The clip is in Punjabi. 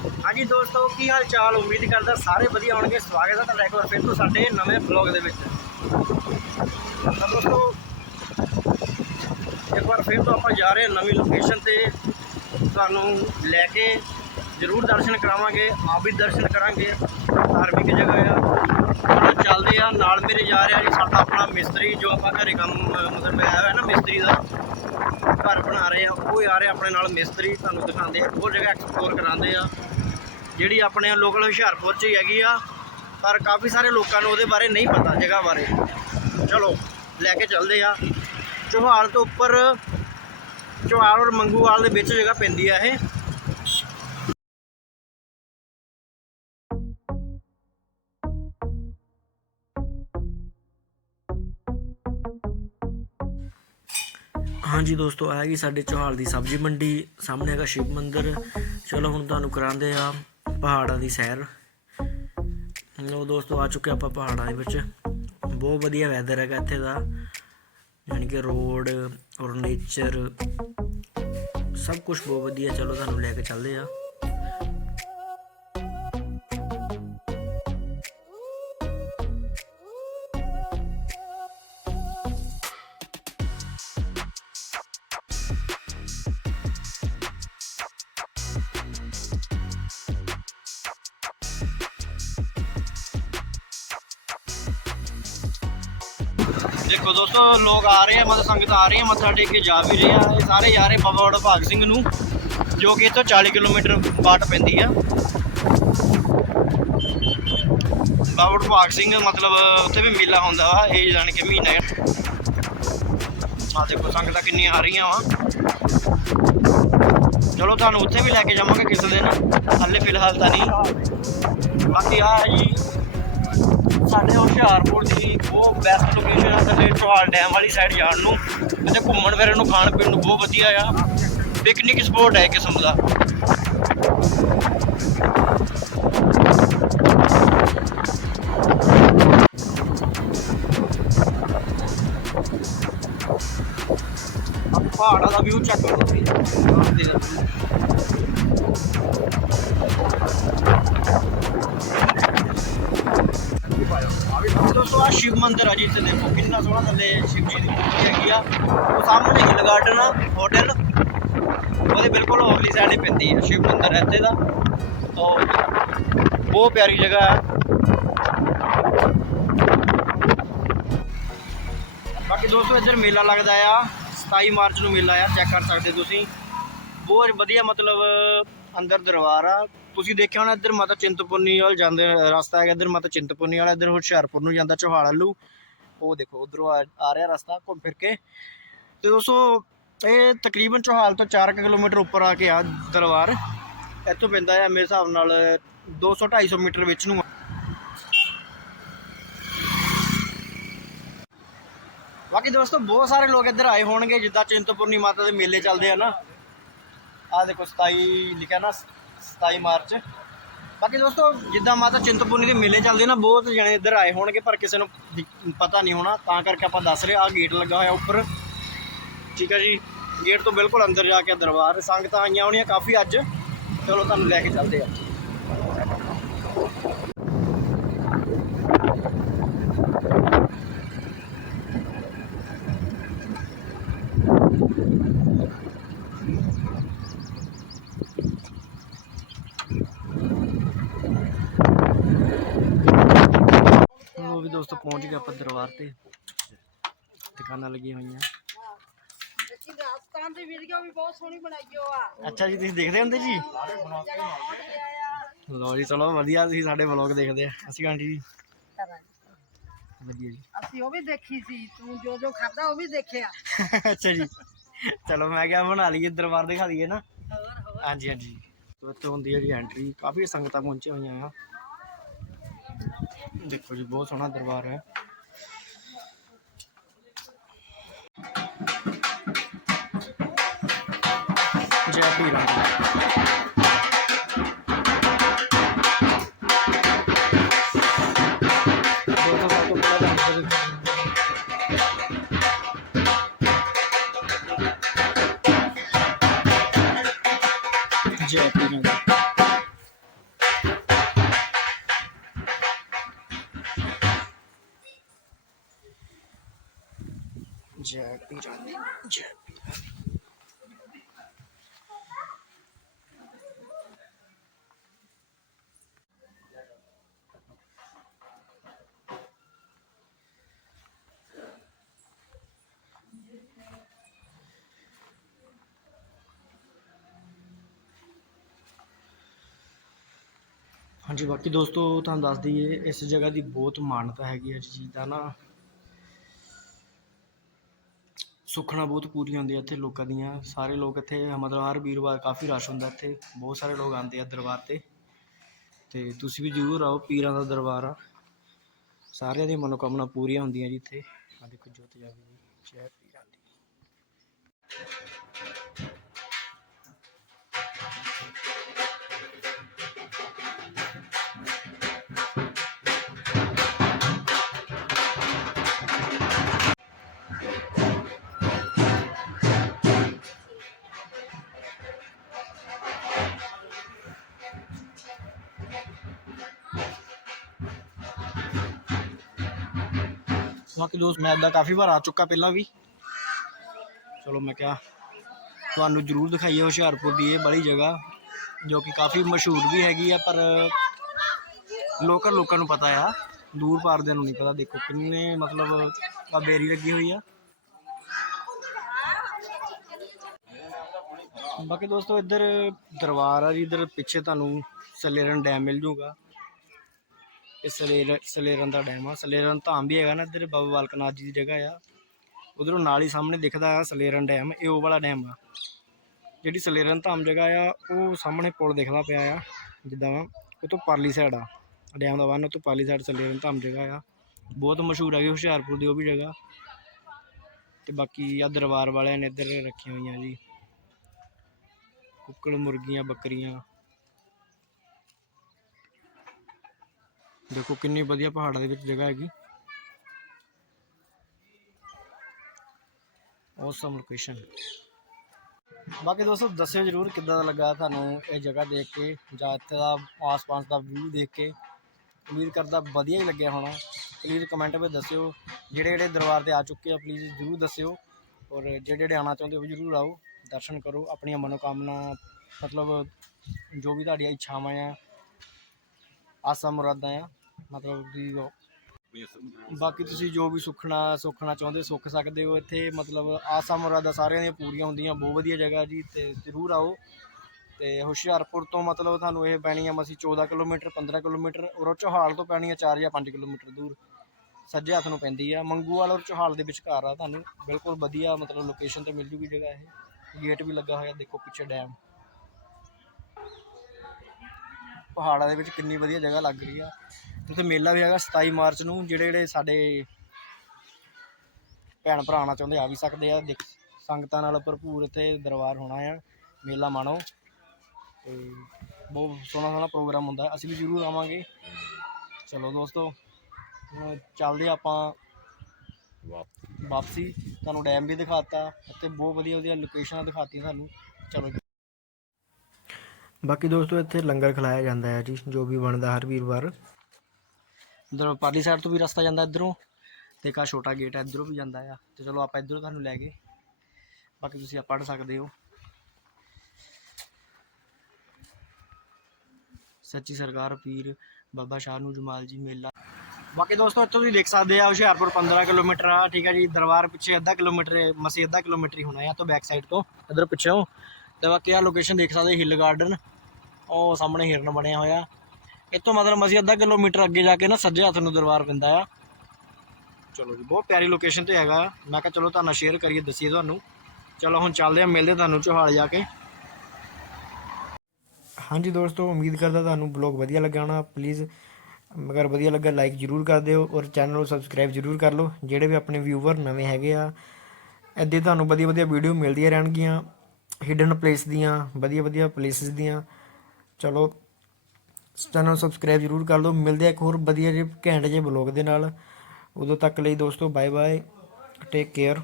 ਹਾਂਜੀ ਦੋਸਤੋ, ਕੀ ਹਾਲ ਚਾਲ ਉਮੀਦ ਕਰਦਾ ਸਾਰੇ ਵਧੀਆ ਹੋਣਗੇ। ਸਵਾਗਤ ਹੈ ਤੁਹਾਡਾ ਇੱਕ ਵਾਰ ਫਿਰ ਤੋਂ ਸਾਡੇ ਨਵੇਂ ਬਲੌਗ ਦੇ ਵਿੱਚ। ਤਾਂ ਦੋਸਤੋ, ਇੱਕ ਵਾਰ ਫਿਰ ਤੋਂ ਆਪਾਂ ਜਾ ਰਹੇ ਹਾਂ ਨਵੀਂ ਲੋਕੇਸ਼ਨ ਤੇ। ਤੁਹਾਨੂੰ ਲੈ ਕੇ ਜ਼ਰੂਰ ਦਰਸ਼ਨ ਕਰਾਵਾਂਗੇ, ਆਪ ਵੀ ਦਰਸ਼ਨ ਕਰਾਂਗੇ। ਧਾਰਮਿਕ ਜਗ੍ਹਾ ਆ। ਚੱਲਦੇ ਆ ਨਾਲ ਮੇਰੇ ਜਾ ਰਿਹਾ ਜੀ ਸਾਡਾ ਆਪਣਾ ਮਿਸਤਰੀ, ਜੋ ਆਪਾਂ ਘਰੇ ਕੰਮ, ਮਤਲਬ ਮੈਂ ਆਇਆ ਹੋਇਆ ਨਾ ਮਿਸਤਰੀ ਦਾ। ਘਰ ਬਣਾ ਰਹੇ ਆ ਉਹ ਆ ਰਹੇ ਆਪਣੇ ਨਾਲ ਮਿਸਤਰੀ। ਤੁਹਾਨੂੰ ਦਿਖਾਉਂਦੇ ਆ ਉਹ ਜਗ੍ਹਾ ਐਕਸਪਲੋਰ ਕਰਾਉਂਦੇ ਆ ਜਿਹੜੀ ਆਪਣੇ ਲੋਕਲ ਹੁਸ਼ਿਆਰਪੁਰ 'ਚ ਹੀ ਹੈਗੀ ਆ, ਪਰ ਕਾਫੀ ਸਾਰੇ ਲੋਕਾਂ ਨੂੰ ਉਹਦੇ ਬਾਰੇ ਨਹੀਂ ਪਤਾ ਜਗ੍ਹਾ ਬਾਰੇ। ਚਲੋ, ਲੈ ਕੇ ਚੱਲਦੇ ਆ। ਚੋਹਾਲ ਤੋਂ ਉੱਪਰ, ਚੋਹਾਲ ਔਰ ਮੰਗੂਵਾਲ ਦੇ ਵਿੱਚ ਜਗ੍ਹਾ ਪੈਂਦੀ ਆ ਇਹ। ਹਾਂਜੀ ਦੋਸਤੋ, ਆ ਗਈ ਸਾਡੇ ਚੋਹਾਲ ਦੀ ਸਬਜ਼ੀ ਮੰਡੀ। ਸਾਹਮਣੇ ਹੈਗਾ ਸ਼ਿਵ ਮੰਦਿਰ। ਚਲੋ, ਹੁਣ ਤੁਹਾਨੂੰ ਕਰਾਉਂਦੇ ਆ। ਪਹਾੜਾਂ ਦੀ ਸੈਰ। ਲੋ ਦੋਸਤੋ, ਆ ਚੁੱਕੇ ਆਪਾਂ ਪਹਾੜਾਂ ਦੇ ਵਿੱਚ। ਬਹੁਤ ਵਧੀਆ ਵੈਦਰ ਹੈਗਾ ਇੱਥੇ ਦਾ। ਯਾਨੀ ਕਿ ਰੋਡ ਔਰ ਨੇਚਰ ਸਭ ਕੁਝ ਬਹੁਤ ਵਧੀਆ। ਚਲੋ, ਤੁਹਾਨੂੰ ਲੈ ਕੇ ਚੱਲਦੇ ਆ ਦੇਖੋ ਦੋਸਤੋ, ਲੋਕ ਆ ਰਹੇ ਆ, ਮਤਲਬ ਸੰਗਤ ਆ ਰਹੀ ਹੈ ਮੱਥਾ ਟੇਕ ਕੇ ਜਾ ਵੀ ਰਹੇ ਆ। ਇਹ ਸਾਰੇ ਜਾ ਰਹੇ ਬਾਬਾ ਵੜ ਭਾਗ ਸਿੰਘ ਨੂੰ, ਜੋ ਕਿ ਇੱਥੋਂ 40 ਕਿਲੋਮੀਟਰ ਬਾਟ ਪੈਂਦੀ ਆ। ਬਾਬਾ ਵੜ ਭਾਗ ਸਿੰਘ, ਮਤਲਬ ਉੱਥੇ ਵੀ ਮੇਲਾ ਹੁੰਦਾ ਵਾ, ਇਹ ਜਾਣ ਕੇ ਮਹੀਨਾ ਆ ਦੇਖੋ, ਸੰਗਤਾਂ ਕਿੰਨੀਆਂ ਆ ਰਹੀਆਂ ਵਾ। ਚਲੋ, ਤੁਹਾਨੂੰ ਉੱਥੇ ਵੀ ਲੈ ਕੇ ਜਾਵਾਂਗੇ ਕਿਸੇ ਦਿਨ, ਹਾਲੇ ਫਿਲਹਾਲ ਤਾਂ ਨਹੀਂ। ਬਾਕੀ ਆ ਜੀ ਸਾਡੇ ਹੁਸ਼ਿਆਰਪੁਰ ਦੀ ਉਹ ਬੈਸਟ ਲੋਕੇਸ਼ਨ ਹੈ ਸਾਡੇ ਚੌਹਾਲ ਡੈਮ ਵਾਲੀ ਸਾਈਡ ਜਾਣ ਨੂੰ। ਅਤੇ ਘੁੰਮਣ ਫਿਰਨ ਨੂੰ, ਖਾਣ ਪੀਣ ਨੂੰ ਬਹੁਤ ਵਧੀਆ ਆ। ਪਿਕਨਿਕ ਸਪੋਟ ਹੈ ਕਿਸਮ ਦਾ। ਪਹਾੜਾਂ ਦਾ ਵਿਊ ਚੈੱਕ ਕਰੋ ਤੁਸੀਂ। ਆ ਸ਼ਿਵ ਮੰਦਿਰ ਆ ਜੀ ਇੱਥੇ ਦੇਖੋ, ਕਿੰਨਾ ਸੋਹਣਾ ਥੱਲੇ ਸ਼ਿਵ ਜੀ ਦੀ ਮੂਰਤੀ ਹੈਗੀ ਆ। ਉਹ ਸਾਹਮਣੇ ਹਿਲ ਗਾਰਡਨ ਆ ਹੋਟਲ ਉਹਦੇ ਬਿਲਕੁਲ ਹੋਰਲੀ ਸਾਈਡ ਹੀ ਪੈਂਦੀ ਹੈ ਸ਼ਿਵ ਮੰਦਿਰ ਇੱਥੇ ਦਾ। ਤੋਂ, ਬਹੁਤ ਪਿਆਰੀ ਜਗ੍ਹਾ ਹੈ ਬਾਕੀ ਦੋਸਤੋ, ਇੱਧਰ ਮੇਲਾ ਲੱਗਦਾ ਆ। 27 ਮਾਰਚ ਨੂੰ ਮੇਲਾ ਆ ਚੈੱਕ ਕਰ ਸਕਦੇ ਤੁਸੀਂ। ਬਹੁਤ ਵਧੀਆ ਮਤਲਬ ਅੰਦਰ ਦਰਬਾਰ ਆ। ਤੁਸੀਂ ਦੇਖਿਆ ਹੋਣਾ ਇੱਧਰ ਮਾਤਾ ਚਿੰਤਪੁਰਨੀ ਵੱਲ ਜਾਂਦੇ ਰਸਤਾ ਹੈਗਾ, ਇੱਧਰ ਮਾਤਾ ਚਿੰਤਪੁਰਨੀ ਵਾਲਾ, ਇੱਧਰ ਹੁਸ਼ਿਆਰਪੁਰ ਨੂੰ ਜਾਂਦਾ ਚੋਹਾਲ ਉਹ ਦੇਖੋ, ਉਧਰੋਂ ਆ ਰਿਹਾ ਰਸਤਾ ਘੁੰਮ ਫਿਰ ਕੇ। ਤੇ ਦੋਸਤੋ, ਇਹ ਤਕਰੀਬਨ ਚੋਹਾਲ ਤੋਂ 4 ਕਿਲੋਮੀਟਰ ਉੱਪਰ ਆ ਕੇ ਆ ਦਰਬਾਰ। ਇੱਥੋਂ ਪੈਂਦਾ ਹੈ ਮੇਰੇ ਹਿਸਾਬ ਨਾਲ 200 250 ਮੀਟਰ ਵਿੱਚ ਨੂੰ ਆ। ਬਾਕੀ ਦੋਸਤੋ, ਬਹੁਤ ਸਾਰੇ ਲੋਕ ਇੱਧਰ ਆਏ ਹੋਣਗੇ, ਜਿੱਦਾਂ ਚਿੰਤਪੁਰਨੀ ਮਾਤਾ ਦੇ ਮੇਲੇ ਚੱਲਦੇ ਆ ਨਾ। ਆ ਦੇਖੋ 27 ਲਿਖਿਆ ਨਾ 27 ਮਾਰਚ। ਬਾਕੀ ਦੋਸਤੋ, ਜਿੱਦਾਂ ਮਾਤਾ ਚਿੰਤਪੁਰਨੀ ਦੇ ਮੇਲੇ ਚੱਲਦੇ ਨਾ, ਬਹੁਤ ਜਣੇ ਇੱਧਰ ਆਏ ਹੋਣਗੇ, ਪਰ ਕਿਸੇ ਨੂੰ ਪਤਾ ਨਹੀਂ ਹੋਣਾ। ਤਾਂ ਕਰਕੇ ਆਪਾਂ ਦੱਸ ਰਹੇ ਆ ਗੇਟ ਲੱਗਾ ਹੋਇਆ ਉੱਪਰ। ਠੀਕ ਹੈ ਜੀ। ਗੇਟ ਤੋਂ ਬਿਲਕੁਲ ਅੰਦਰ ਜਾ ਕੇ ਦਰਬਾਰ। ਸੰਗਤਾਂ ਆਈਆਂ ਹੋਣੀਆਂ ਕਾਫੀ ਅੱਜ। ਚਲੋ, ਤੁਹਾਨੂੰ ਲੈ ਕੇ ਚੱਲਦੇ ਆ ਉਹ ਵੀ ਦੋਸਤੋ ਪਹੁੰਚ ਗਏ ਆਪਾਂ ਦਰਬਾਰ ਤੇ। ਦੁਕਾਨਾਂ ਲੱਗੀਆਂ ਹੋਈਆਂ। ਦੇਖੀ ਰਾਜਸਥਾਨ ਦੀ ਵੀਡੀਓ ਵੀ ਬਹੁਤ ਸੋਹਣੀ ਬਣਾਈ ਹੋ ਆ। ਅੱਛਾ ਜੀ ਤੁਸੀਂ ਦੇਖਦੇ ਹੁੰਦੇ ਜੀ? ਲਓ ਜੀ ਚਲੋ ਵਧੀਆ ਤੁਸੀਂ ਸਾਡੇ ਵਲੌਗ ਦੇਖਦੇ ਆ। ਅਸੀਂ ਆਂਟੀ ਜੀ। ਵਧੀਆ ਜੀ। ਅਸੀਂ ਉਹ ਵੀ ਦੇਖੀ ਸੀ ਤੂੰ ਜੋ ਜੋ ਖਾਦਾ ਉਹ ਵੀ ਦੇਖਿਆ। ਅੱਛਾ ਜੀ। ਚਲੋ ਮੈਂ ਕਿਹਾ ਬਣਾ ਲਈਏ ਦਰਬਾਰ ਦਿਖਾ ਦਈਏ ਨਾ। ਹਾਂਜੀ ਹਾਂਜੀ। ਤੋ ਇੱਥੇ ਹੁੰਦੀ ਹੈ ਜੀ ਐਂਟਰੀ ਕਾਫੀ ਸੰਗਤਾਂ ਪਹੁੰਚੀਆਂ ਹੋਈਆਂ ਆ। ਦੇਖੋ ਜੀ ਬਹੁਤ ਸੋਹਣਾ ਦਰਬਾਰ ਹੈ। ਜੈ ਭੀਰਾਂ ਦੀ ਜੈ। ਭੀਰਾਂ ਜੈ ਪੀਰਾਂ ਦੀ ਹਾਂਜੀ, ਬਾਕੀ ਦੋਸਤੋ, ਤੁਹਾਨੂੰ ਦੱਸ ਦਈਏ, ਇਸ ਜਗ੍ਹਾ ਦੀ ਬਹੁਤ ਮਾਨਤਾ ਹੈਗੀ ਹੈ ਇਸ ਚੀਜ਼ ਦਾ ਨਾ ਸੁੱਖਣਾ ਬਹੁਤ ਪੂਰੀਆਂ ਹੁੰਦੀਆਂ ਇੱਥੇ ਲੋਕਾਂ ਦੀਆਂ। ਸਾਰੇ ਲੋਕ ਇੱਥੇ ਮਤਲਬ ਹਰ ਵੀਰਵਾਰ ਕਾਫੀ ਰਸ਼ ਹੁੰਦਾ ਇੱਥੇ। ਬਹੁਤ ਸਾਰੇ ਲੋਕ ਆਉਂਦੇ ਆ ਦਰਬਾਰ ਤੇ। ਤੇ ਤੁਸੀਂ ਵੀ ਜ਼ਰੂਰ ਆਓ, ਪੀਰਾਂ ਦਾ ਦਰਬਾਰ ਆ। ਸਾਰਿਆਂ ਦੀ ਮਨੋਕਾਮਨਾ ਪੂਰੀਆਂ ਹੁੰਦੀਆਂ ਜੀ ਇੱਥੇ। ਆ ਦੇਖੋ ਜੋਤ ਜਾਵੇ ਜੀ ਜੈ ਪੀਰਾਂ ਦੀ। ਬਾਕੀ ਦੋਸਤ ਮੈਂ ਇੱਦਾਂ ਕਾਫੀ ਵਾਰ ਆ ਚੁੱਕਾ ਪਹਿਲਾਂ ਵੀ। ਚਲੋ ਮੈਂ ਕਿਹਾ ਤੁਹਾਨੂੰ ਜ਼ਰੂਰ ਦਿਖਾਈਏ ਹੁਸ਼ਿਆਰਪੁਰ ਦੀ ਇਹ ਬੜੀ ਜਗ੍ਹਾ, ਜੋ ਕਿ ਕਾਫੀ ਮਸ਼ਹੂਰ ਵੀ ਹੈਗੀ ਆ, ਪਰ ਲੋਕਲ ਲੋਕਾਂ ਨੂੰ ਪਤਾ ਆ। ਦੂਰ ਪਾਰ ਦੇ ਨੂੰ ਨਹੀਂ ਪਤਾ, ਦੇਖੋ ਕਿੰਨੇ ਮਤਲਬ ਆ ਬੇਰੀ ਲੱਗੀ ਹੋਈ ਆ। ਬਾਕੀ ਦੋਸਤੋ ਇੱਧਰ ਦਰਬਾਰ ਆ ਜੀ, ਇੱਧਰ ਪਿੱਛੇ ਤੁਹਾਨੂੰ ਸਲੇਰਨ ਡੈਮ ਮਿਲ ਜੂਗਾ। ਇਹ ਸਲੇਰ, ਸਲੇਰਨ ਦਾ ਡੈਮ ਆ। ਸਲੇਰਨ ਧਾਮ ਵੀ ਹੈਗਾ ਨਾ ਇੱਧਰ, ਬਾਬਾ ਬਾਲਕ ਨਾਥ ਜੀ ਦੀ ਜਗ੍ਹਾ ਆ। ਉਧਰੋਂ ਨਾਲ ਹੀ ਸਾਹਮਣੇ ਦਿਖਦਾ ਆ ਸਲੇਰਨ ਡੈਮ, ਇਹ ਉਹ ਵਾਲਾ ਡੈਮ ਆ। ਜਿਹੜੀ ਸਲੇਰਨ ਧਾਮ ਜਗ੍ਹਾ ਆ, ਉਹ ਸਾਹਮਣੇ ਪੁਲ ਦਿਖਦਾ ਪਿਆ ਆ, ਜਿੱਦਾਂ ਉਹ ਤੋਂ ਪਰਲੀ ਸਾਈਡ ਆ। ਡੈਮ ਦਾ ਬੰਨ ਉਹ ਤੋਂ ਪਰਲੀ ਸਾਈਡ ਸਲੇਰਨ ਧਾਮ ਜਗ੍ਹਾ ਆ। ਬਹੁਤ ਮਸ਼ਹੂਰ ਹੈਗੀ, ਹੁਸ਼ਿਆਰਪੁਰ ਦੀ ਉਹ ਵੀ ਜਗ੍ਹਾ। ਤੇ ਬਾਕੀ ਆ ਦਰਬਾਰ ਵਾਲਿਆਂ ਨੇ ਇੱਧਰ ਰੱਖੀਆਂ ਹੋਈਆਂ ਜੀ। ਕੁੱਕੜ, ਮੁਰਗੀਆਂ, ਬੱਕਰੀਆਂ। ਦੇਖੋ ਕਿੰਨੀ ਵਧੀਆ ਪਹਾੜਾਂ ਦੇ ਵਿੱਚ ਜਗ੍ਹਾ ਹੈਗੀ। ਔਸਮ ਲੋਕੇਸ਼ਨ ਬਾਕੀ ਦੋਸਤੋ, ਦੱਸਿਓ ਜਰੂਰ ਕਿੱਦਾਂ ਦਾ ਲੱਗਾ ਤੁਹਾਨੂੰ ਇਹ ਜਗ੍ਹਾ ਦੇਖ ਕੇ, ਜਾਂ ਇੱਥੇ ਦਾ ਆਸ-ਪਾਸ ਦਾ ਵਿਊ ਦੇਖ ਕੇ। ਉਮੀਦ ਕਰਦਾ ਵਧੀਆ ਹੀ ਲੱਗਿਆ ਹੋਣਾ। ਪਲੀਜ਼ ਕਮੈਂਟ ਵਿੱਚ ਦੱਸਿਓ ਜਿਹੜੇ ਜਿਹੜੇ ਦਰਬਾਰ ਤੇ ਆ ਚੁੱਕੇ ਆ ਪਲੀਜ਼ ਜਰੂਰ ਦੱਸਿਓ। ਔਰ ਜਿਹੜੇ ਜਿਹੜੇ ਆਉਣਾ ਚਾਹੁੰਦੇ ਹੋ ਵੀ ਜਰੂਰ ਆਓ। ਦਰਸ਼ਨ ਕਰੋ, ਆਪਣੀਆਂ ਮਨੋਕਾਮਨਾ, ਮਤਲਬ ਜੋ ਵੀ ਤੁਹਾਡੀਆਂ ਇੱਛਾਵਾਂ ਆ, ਆਸਾਂ ਮੁਰਾਦਾਂ ਆ। ਮਤਲਬ ਉਹ। ਬਾਕੀ ਤੁਸੀਂ ਜੋ ਵੀ ਸੁਖਣਾ ਸੁਖਣਾ ਚਾਹੁੰਦੇ ਸੁੱਖ ਸਕਦੇ ਹੋ। ਇੱਥੇ ਮਤਲਬ ਆਸਾਂ ਮੁਰਾਦਾਂ ਸਾਰਿਆਂ ਦੀਆਂ ਪੂਰੀਆਂ ਹੁੰਦੀਆਂ ਬਹੁਤ ਵਧੀਆ ਜਗ੍ਹਾ ਜੀ ਤੇ ਜ਼ਰੂਰ ਆਓ। ਤੇ ਹੁਸ਼ਿਆਰਪੁਰ ਤੋਂ ਮਤਲਬ ਤੁਹਾਨੂੰ ਇਹ ਪੈਣੀ ਆ ਮਸੀ 14 ਕਿਲੋਮੀਟਰ 15 ਕਿਲੋਮੀਟਰ ਔਰ ਚੋਹਾਲ ਤੋਂ ਪੈਣੀ ਆ 4 ਜਾਂ 5 ਕਿਲੋਮੀਟਰ ਦੂਰ। ਸੱਜੇ ਹੱਥ ਨੂੰ ਪੈਂਦੀ ਆ। ਮੰਗੂਵਾਲ ਔਰ ਚੋਹਾਲ ਦੇ ਵਿਚਕਾਰ ਆ ਤੁਹਾਨੂੰ। ਬਿਲਕੁਲ ਵਧੀਆ ਮਤਲਬ ਲੋਕੇਸ਼ਨ ਤੇ ਮਿਲ ਜੂਗੀ ਜਗ੍ਹਾ ਇਹ। ਗੇਟ ਵੀ ਲੱਗਾ ਹੋਇਆ ਦੇਖੋ ਪਿੱਛੇ ਡੈਮ। ਪਹਾੜਾਂ ਦੇ ਵਿੱਚ ਕਿੰਨੀ ਵਧੀਆ ਜਗ੍ਹਾ ਲੱਗ ਰਹੀ ਆ। ਉੱਥੇ ਮੇਲਾ ਵੀ ਹੈਗਾ 27 ਮਾਰਚ ਨੂੰ, ਜਿਹੜੇ ਜਿਹੜੇ ਸਾਡੇ ਭੈਣ ਭਰਾ ਆਉਣਾ ਚਾਹੁੰਦੇ ਆ ਵੀ ਸਕਦੇ ਆ। ਦੇਖ, ਸੰਗਤਾਂ ਨਾਲ ਭਰਪੂਰ ਇੱਥੇ ਦਰਬਾਰ ਹੋਣਾ ਆ। ਮੇਲਾ ਮਾਣੋ। ਤੇ ਬਹੁਤ ਸੋਹਣਾ ਸੋਹਣਾ ਪ੍ਰੋਗਰਾਮ ਹੁੰਦਾ। ਅਸੀਂ ਵੀ ਜ਼ਰੂਰ ਆਵਾਂਗੇ। ਚਲੋ ਦੋਸਤੋ ਚੱਲਦੇ ਹਾਂ ਆਪਾਂ ਵਾਪਸੀ। ਤੁਹਾਨੂੰ ਡੈਮ ਵੀ ਦਿਖਾਤਾ। ਅਤੇ ਬਹੁਤ ਵਧੀਆ ਵਧੀਆ ਲੋਕੇਸ਼ਨਾਂ ਦਿਖਾਤੀਆਂ ਸਾਨੂੰ। ਚਲੋ ਬਾਕੀ ਦੋਸਤੋ, ਇੱਥੇ ਲੰਗਰ ਖਿਲਾਇਆ ਜਾਂਦਾ ਹੈ ਜੀ, ਜੋ ਵੀ ਬਣਦਾ ਹਰ ਵੀਰਵਾਰ। ਇਧਰ ਪਾਰਲੀ ਸਾਈਡ ਤੋਂ ਵੀ ਰਸਤਾ ਜਾਂਦਾ ਇਧਰੋਂ ਤੇ ਕਾ ਛੋਟਾ ਗੇਟ ਹੈ ਇਧਰੋਂ ਵੀ ਜਾਂਦਾ ਆ। ਤੇ ਚਲੋ ਆਪਾਂ ਇਧਰੋਂ ਤੁਹਾਨੂੰ ਲੈ ਗਏ। ਬਾਕੀ ਤੁਸੀਂ ਆ ਪੜ੍ਹ ਸਕਦੇ ਹੋ। ਸੱਚੀ ਸਰਕਾਰ ਪੀਰ ਬਾਬਾ ਸ਼ਾਹ ਨੂੰ ਜਮਾਲ ਜੀ ਮੇਲਾ। ਬਾਕੀ ਦੋਸਤੋ, ਇੱਥੋਂ ਤੁਸੀਂ ਦੇਖ ਸਕਦੇ ਆ, ਹੁਸ਼ਿਆਰਪੁਰ 15 ਕਿਲੋਮੀਟਰ ਆ, ਠੀਕ ਹੈ ਜੀ। ਦਰਬਾਰ ਪਿੱਛੇ ਅੱਧਾ ਕਿਲੋਮੀਟਰ, ਮਸੀ ਅੱਧਾ ਕਿਲੋਮੀਟਰ ਹੀ ਹੋਣਾ ਆ ਤੋਂ ਬੈਕ ਸਾਈਡ ਤੋਂ, ਇਧਰ ਪਿੱਛੋਂ। ਤੇ ਬਾਕੀ ਆ ਲੋਕੇਸ਼ਨ ਦੇਖ ਸਕਦੇ ਹਿੱਲ ਗਾਰਡਨ ਉਹ ਸਾਹਮਣੇ ਹਿਰਨ ਬਣਿਆ ਹੋਇਆ। ਇੱਥੋਂ ਮਤਲਬ ਮਸੀਂ ਅੱਧਾ ਕਿਲੋਮੀਟਰ ਅੱਗੇ ਜਾ ਕੇ ਨਾ ਸੱਜੇ ਹੱਥ ਨੂੰ ਦਰਬਾਰ ਪੈਂਦਾ ਆ। ਚਲੋ ਜੀ, ਬਹੁਤ ਪਿਆਰੀ ਲੋਕੇਸ਼ਨ ਤੇ ਹੈਗਾ ਮੈਂ ਕਿਹਾ ਚਲੋ ਤੁਹਾਨੂੰ ਸ਼ੇਅਰ ਕਰੀਏ, ਦੱਸੀਏ ਤੁਹਾਨੂੰ। ਚਲੋ ਹੁਣ ਚੱਲਦੇ ਆ, ਮਿਲਦੇ ਤੁਹਾਨੂੰ ਚੋਹਾਲ ਜਾ ਕੇ। ਹਾਂਜੀ ਦੋਸਤੋ, ਉਮੀਦ ਕਰਦਾ ਤੁਹਾਨੂੰ ਬਲੌਗ ਵਧੀਆ ਲੱਗਾ ਹੋਣਾ। ਪਲੀਜ਼ ਮਗਰ ਵਧੀਆ ਲੱਗਾ ਲਾਈਕ ਜਰੂਰ ਕਰ ਦਿਓ ਔਰ ਚੈਨਲ ਨੂੰ ਸਬਸਕ੍ਰਾਈਬ ਜਰੂਰ ਕਰ ਲਓ। ਜਿਹੜੇ ਵੀ ਆਪਣੇ ਵਿਊਵਰ ਨਵੇਂ ਹੈਗੇ ਆ, ਇੱਦਾਂ ਤੁਹਾਨੂੰ ਵਧੀਆ ਵਧੀਆ ਵੀਡੀਓ ਮਿਲਦੀਆਂ ਰਹਿਣਗੀਆਂ। ਹਿਡਨ ਪਲੇਸ ਦੀਆਂ ਵਧੀਆ ਵਧੀਆ ਪਲੇਸਿਸ ਦੀਆਂ। ਚਲੋ ਚੈਨਲ ਨੂੰ ਸਬਸਕ੍ਰਾਈਬ ਜਰੂਰ ਕਰ ਲਓ। ਮਿਲਦੇ ਆ ਇੱਕ ਹੋਰ ਵਧੀਆ ਜਿਹੇ ਘੈਂਟ ਜਿਹੇ ਬਲੌਗ ਦੇ ਨਾਲ। ਉਦੋਂ ਤੱਕ ਲਈ ਦੋਸਤੋ ਬਾਏ ਬਾਏ ਟੇਕ ਕੇਅਰ